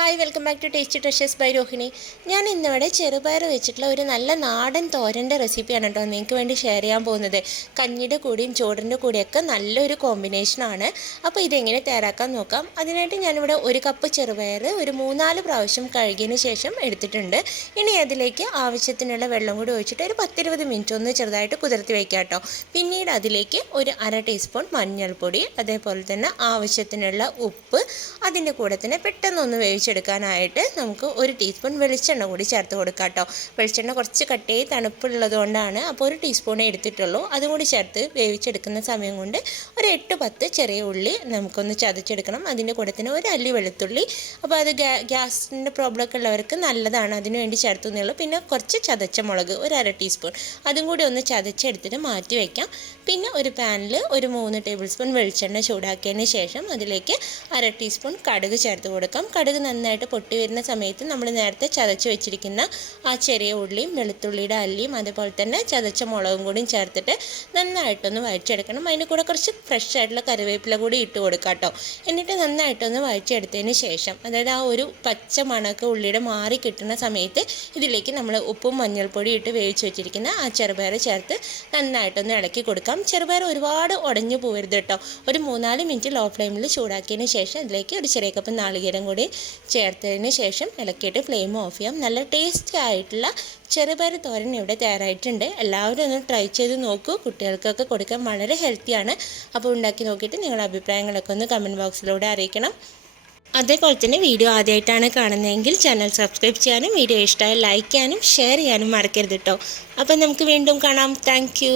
Hi welcome back to tasty treasures by Rohini. ഞാൻ ഇന്നിവിടെ ചെറുപയർ വെച്ചിട്ടുള്ള ഒരു നല്ല നാടൻ തോരൻ്റെ റെസിപ്പിയാണ് കേട്ടോ നിങ്ങൾക്ക് വേണ്ടി ഷെയർ ചെയ്യാൻ പോകുന്നത്. കഞ്ഞിയുടെ കൂടിയും ചോറിൻ്റെ കൂടിയൊക്കെ നല്ലൊരു കോമ്പിനേഷനാണ്. അപ്പോൾ ഇതെങ്ങനെ തയ്യാറാക്കാൻ നോക്കാം. അതിനായിട്ട് ഞാനിവിടെ ഒരു കപ്പ് ചെറുപയർ ഒരു 3-4 പ്രാവശ്യം കഴുകിയതിന് ശേഷം എടുത്തിട്ടുണ്ട്. ഇനി അതിലേക്ക് ആവശ്യത്തിനുള്ള വെള്ളം കൂടി ഒഴിച്ചിട്ട് ഒരു 10-20 മിനിറ്റ് ഒന്ന് ചെറുതായിട്ട് കുതിർത്തി വയ്ക്കാം കേട്ടോ. പിന്നീട് അതിലേക്ക് ഒരു 1/2 ടീസ്പൂൺ മഞ്ഞൾപ്പൊടി, അതേപോലെ തന്നെ ആവശ്യത്തിനുള്ള ഉപ്പ്, അതിൻ്റെ കൂടെ തന്നെ പെട്ടെന്നൊന്ന് വേവിച്ചെടുക്കാനായിട്ട് നമുക്ക് 1 ടീസ്പൂൺ വെളിച്ചെണ്ണ കൂടി ചേർത്ത് കൊടുക്കാം കേട്ടോ. വെളിച്ചെണ്ണ കുറച്ച് കട്ടയായി തണുപ്പുള്ളത് കൊണ്ടാണ്, അപ്പോൾ 1 ടീസ്പൂണേ എടുത്തിട്ടുള്ളൂ. അതും കൂടി ചേർത്ത് വേവിച്ചെടുക്കുന്ന സമയം കൊണ്ട് ഒരു 8-10 ചെറിയ ഉള്ളി നമുക്കൊന്ന് ചതച്ചെടുക്കണം. അതിൻ്റെ കൂടെ തന്നെ ഒരു അല്ലി വെളുത്തുള്ളി. അപ്പോൾ അത് ഗ്യാസിൻ്റെ പ്രോബ്ലം ഒക്കെ ഉള്ളവർക്ക് നല്ലതാണ്, അതിനു വേണ്ടി ചേർത്തുന്നുള്ളൂ. പിന്നെ കുറച്ച് ചതച്ച മുളക് ഒരു 1/2 ടീസ്പൂൺ, അതും കൂടി ഒന്ന് ചതച്ചെടുത്തിട്ട് മാറ്റി വയ്ക്കാം. പിന്നെ ഒരു പാനിൽ ഒരു 3 ടേബിൾ സ്പൂൺ വെളിച്ചെണ്ണ ചൂടാക്കിയതിന് ശേഷം അതിലേക്ക് 1/2 ടീസ്പൂൺ കടുക് ചേർത്ത് കൊടുക്കാം. കടുക് നന്നായിട്ട് പൊട്ടി വരുന്ന സമയത്ത് നമ്മൾ നേരത്തെ ചതച്ച് വെച്ചിരിക്കുന്ന ആ ചെറിയ ഉള്ളിയും വെളുത്തുള്ളിയുടെ അല്ലിയും അതുപോലെ തന്നെ ചതച്ച മുളകും കൂടിയും ചേർത്തിട്ട് നന്നായിട്ടൊന്ന് വഴറ്റിയെടുക്കണം. അതിന് കൂടെ കുറച്ച് ഫ്രഷ് ആയിട്ടുള്ള കറിവേപ്പില കൂടി ഇട്ട് കൊടുക്കാം കേട്ടോ. എന്നിട്ട് നന്നായിട്ടൊന്ന് വഴറ്റിയെടുത്തതിന് ശേഷം, അതായത് ആ ഒരു പച്ച മണക്ക് ഉള്ളിയുടെ മാറി കിട്ടുന്ന സമയത്ത് ഇതിലേക്ക് നമ്മൾ ഉപ്പും മഞ്ഞൾപ്പൊടി ഇട്ട് വേവിച്ച് വെച്ചിരിക്കുന്ന ആ ചെറുപയർ ചേർത്ത് നന്നായിട്ടൊന്ന് ഇളക്കി കൊടുക്കാം. ചെറുപയർ ഒരുപാട് ഉടഞ്ഞു പോകരുത് കേട്ടോ. ഒരു 3-4 മിനിറ്റ് ലോ ഫ്ലെയിമിൽ ചൂടാക്കിയതിന് ശേഷം അതിലേക്ക് ഒരു ചെറിയ കപ്പ് നാളികേരം കൂടി ചേർത്തതിന് ശേഷം ഇളക്കിയിട്ട് ഫ്ലെയിം ഓഫ് ചെയ്യാം. നല്ല ടേസ്റ്റി ആയിട്ടുള്ള ചെറുപയർ തോരൻ ഇവിടെ തയ്യാറായിട്ടുണ്ട്. എല്ലാവരും ഒന്ന് ട്രൈ ചെയ്ത് നോക്കൂ. കുട്ടികൾക്കൊക്കെ കൊടുക്കാൻ വളരെ ഹെൽത്തിയാണ്. അപ്പോൾ ഉണ്ടാക്കി നോക്കിയിട്ട് നിങ്ങളുടെ അഭിപ്രായങ്ങളൊക്കെ ഒന്ന് കമൻറ്റ് ബോക്സിലൂടെ അറിയിക്കണം. അതേപോലെ തന്നെ വീഡിയോ ആദ്യമായിട്ടാണ് കാണുന്നതെങ്കിൽ ചാനൽ സബ്സ്ക്രൈബ് ചെയ്യാനും വീഡിയോ ഇഷ്ടമായി ലൈക്ക് ചെയ്യാനും ഷെയർ ചെയ്യാനും മറക്കരുത് കേട്ടോ. അപ്പോൾ നമുക്ക് വീണ്ടും കാണാം. താങ്ക്